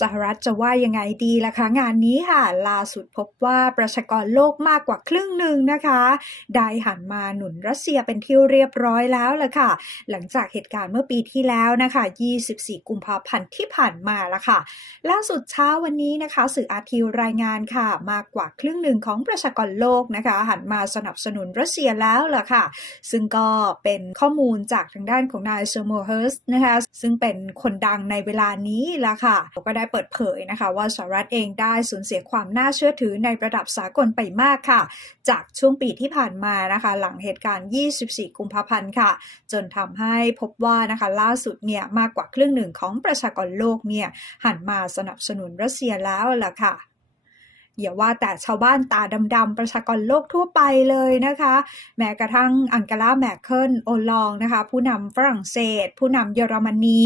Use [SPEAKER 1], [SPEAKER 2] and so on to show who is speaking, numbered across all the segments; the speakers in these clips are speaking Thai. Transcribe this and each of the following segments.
[SPEAKER 1] สหรัฐจะว่ายังไงดีล่ะคะงานนี้ค่ะล่าสุดพบว่าประชากรโลกมากกว่าครึ่งหนึ่งนะคะได้หันมาหนุนรัสเซียเป็นที่เรียบร้อยแล้วล่ะค่ะ หลังจากเหตุการณ์เมื่อปีที่แล้วนะคะ 24 กุมภาพันธ์ที่ผ่านมาละค่ะ ล่าสุดเช้าวันนี้นะคะ สื่ออาทีรายงานค่ะ มากกว่าครึ่งหนึ่งของประชากรโลกนะคะ หันมาสนับสนุนรัสเซียแล้วล่ะค่ะ ซึ่งก็เป็นข้อมูลจากทางด้านของนายเซอร์โมเฮิร์สนะคะซึ่งเป็นคนดังในเวลานี้ละค่ะก็ได้เปิดเผยนะคะว่าสหรัฐเองได้สูญเสียความน่าเชื่อถือในระดับสากลไปมากค่ะ จากช่วงปีที่ผ่านมานะคะ หลังเหตุการณ์ 24 กุมภาพันธ์ค่ะ จนทำให้พบว่านะคะล่าสุดเนี่ยมากกว่าครึ่งหนึ่งของประชากรโลกเนี่ยหันมาสนับสนุนรัสเซียแล้วล่ะค่ะ อย่าว่าแต่ชาวบ้านตาดำๆประชากรโลกทั่วไปเลยนะคะ แม้กระทั่งอังกาลาแมคเคิลโอลองนะคะ ผู้นำฝรั่งเศส ผู้นำเยอรมนี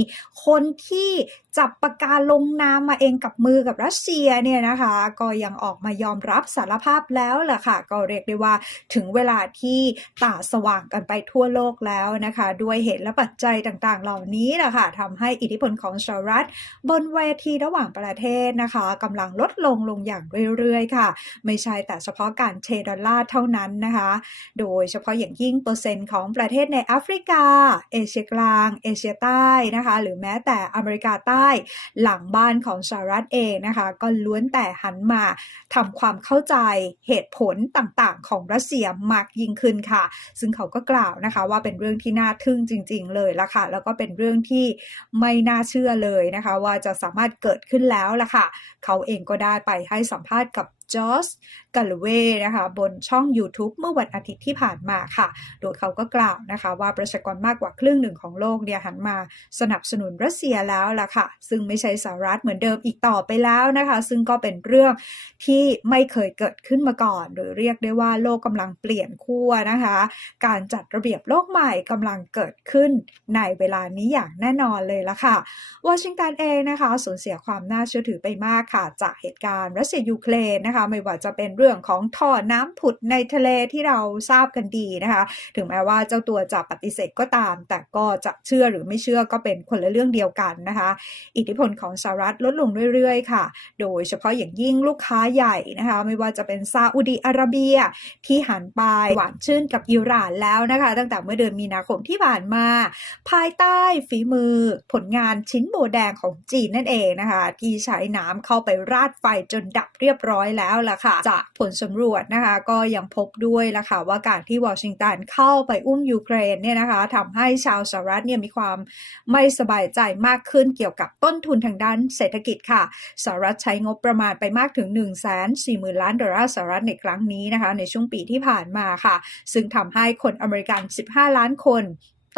[SPEAKER 1] คนที่จับปากกาลงนามมาเองกับมือกับรัสเซียเนี่ยนะคะ ก็ยังออกมายอมรับสารภาพแล้วล่ะค่ะ ก็เรียกได้ว่าถึงเวลาที่ตาสว่างกันไปทั่วโลกแล้วนะคะ ด้วยเหตุและปัจจัยต่างๆ เหล่านี้แหละค่ะทำให้อิทธิพลของสหรัฐ บนเวทีระหว่างประเทศนะคะกำลังลดลงลงอย่างเรื่อยๆ ค่ะ ไม่ใช่แต่เฉพาะการเทดอลลาร์เท่านั้นนะคะ โดยเฉพาะอย่างยิ่งเปอร์เซ็นต์ของประเทศในแอฟริกา เอเชียกลาง เอเชียใต้นะคะ หรือแม้แต่อเมริกาใต้หลังบ้านของสหรัฐเองนะคะ ก็ล้วนแต่หันมาทำความเข้าใจเหตุผลต่างๆ ของรัสเซียมากยิ่งขึ้นค่ะ ซึ่งเขาก็กล่าวนะคะว่าเป็นเรื่องที่น่าทึ่งจริง ๆ เลยละค่ะ แล้วก็เป็นเรื่องที่ไม่น่าเชื่อเลยนะคะ ว่าจะสามารถเกิดขึ้นแล้วละค่ะ เขาเองก็ได้ไปให้สัมภาษณ์กับ จอสกัลเวนะคะบนช่อง YouTube เมื่อวันอาทิตย์ที่ผ่านมาค่ะ โดยเขาก็กล่าวนะคะว่าประชากรมากกว่าครึ่งหนึ่งของโลกเนี่ยหันมาสนับสนุนรัสเซียแล้วล่ะค่ะ ซึ่งไม่ใช่สหรัฐเหมือนเดิมอีกต่อไปแล้วนะคะ ซึ่งก็เป็นเรื่องที่ไม่เคยเกิดขึ้นมาก่อนหรือเรียกได้ว่าโลกกำลังเปลี่ยนขั้วนะคะ การจัดระเบียบโลกใหม่กำลังเกิดขึ้นในเวลานี้อย่างแน่นอนเลยล่ะค่ะวอชิงตันเองนะคะสูญเสียความน่าเชื่อถือไปมากค่ะ จากเหตุการณ์รัสเซียยูเครนนะคะไม่ว่าจะเป็นเรื่องของท่อน้ำผุดในทะเลที่เราทราบกันดีนะคะ ถึงแม้ว่าเจ้าตัวจะปฏิเสธก็ตาม แต่ก็จะเชื่อหรือไม่เชื่อก็เป็นคนละเรื่องเดียวกันนะคะ อิทธิพลของสหรัฐลดลงเรื่อยๆ ค่ะ โดยเฉพาะอย่างยิ่งลูกค้าใหญ่นะคะ ไม่ว่าจะเป็นซาอุดีอาระเบียที่หันไปหวานชื่นกับอิหร่านแล้วนะคะ ตั้งแต่เมื่อเดือนมีนาคมที่ผ่านมา ภายใต้ฝีมือผลงานชิ้นโบแดงของจีนนั่นเองนะคะ ที่ใช้น้ำเข้าไปราดไฟจนดับเรียบร้อยแล้วแล่ะค่ะ จากผลสำรวจนะคะก็ยังพบด้วยล่ะค่ะว่าการที่วอชิงตันเข้าไปอุ้มยูเครนเนี่ยนะคะทำให้ชาวสหรัฐเนี่ยมีความไม่สบายใจมากขึ้นเกี่ยวกับต้นทุนทางด้านเศรษฐกิจค่ะสหรัฐใช้งบประมาณไปมากถึง 1 4 0 0 0 0 ล้านดอลลาร์สหรัฐในครั้งนี้นะคะในช่วงปีที่ผ่านมาค่ะ ซึ่งทำให้คนอเมริกัน 15 ล้านคน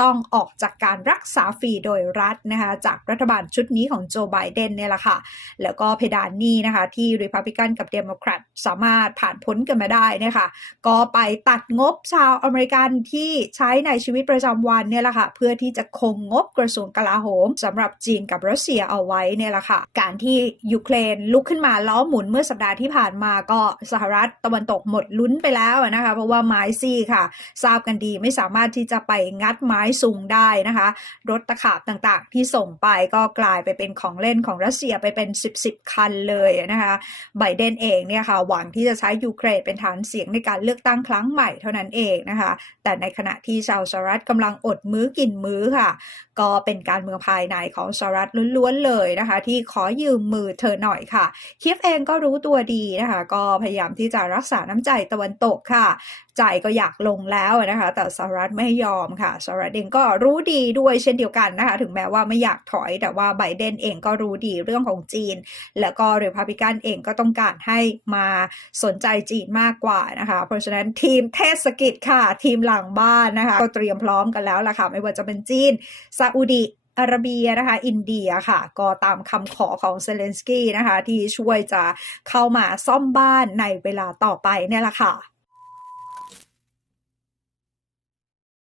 [SPEAKER 1] ต้องออกจากการรักษาฟรีโดยรัฐนะคะจากรัฐบาลชุดนี้ของโจไบเดนเนี่ยแหละค่ะ แล้วก็เพดานนี้นะคะที่ริพับลิกันกับเดโมแครตสามารถผ่านพ้นกันมาได้นี่ค่ะก็ไปตัดงบชาวอเมริกันที่ใช้ในชีวิตประจำวันเนี่ยแหละค่ะเพื่อที่จะคงงบกระทรวงกลาโหมสำหรับจีนกับรัสเซียเอาไว้เนี่ยแหละค่ะ การที่ยูเครนลุกขึ้นมาล้อหมุนเมื่อสัปดาห์ที่ผ่านมาก็สหรัฐตะวันตกหมดลุ้นไปแล้วนะคะเพราะว่าไม้ซี่ค่ะ ทราบกันดีไม่สามารถที่จะไปงัดไม้ซุงได้นะคะ รถตะขาบต่างๆ ที่ส่งไปก็กลายไปเป็นของเล่นของรัสเซียไปเป็น 10บสคันเลยนะคะไบเดนเองเนี่ยค่ะหวังที่จะใช้ยูเครนเป็นฐานเสียงในการเลือกตั้งครั้งใหม่เท่านั้นเองนะคะ แต่ในขณะที่ชาวสหรัฐกำลังอดมื้อกินมื้อค่ะ ก็เป็นการเมืองภายในของสหรัฐล้วนๆเลยนะคะ ที่ขอยืมมือเธอหน่อยค่ะคีฟเองก็รู้ตัวดีนะคะ ก็พยายามที่จะรักษาน้ำใจตะวันตกค่ะ ใจก็อยากลงแล้วนะคะ แต่สหรัฐไม่ยอมค่ะสหรัฐเองก็รู้ดีด้วยเช่นเดียวกันนะคะ ถึงแม้ว่าไม่อยากถอยแต่ว่าไบเดนเองก็รู้ดีเรื่องของจีน แล้วก็เรพับลิกันเองก็ต้องการให้มาสนใจจีนมากกว่านะคะ เพราะฉะนั้นทีมเทศกิจค่ะทีมหลังบ้านนะคะ ก็เตรียมพร้อมกันแล้วล่ะค่ะ ไม่ว่าจะเป็นจีนซาอุดีอาระเบียนะคะอินเดียค่ะ ก็ตามคำขอของเซเลนสกี้นะคะ ที่ช่วยจะเข้ามาซ่อมบ้านในเวลาต่อไปเนี่ยแหละค่ะ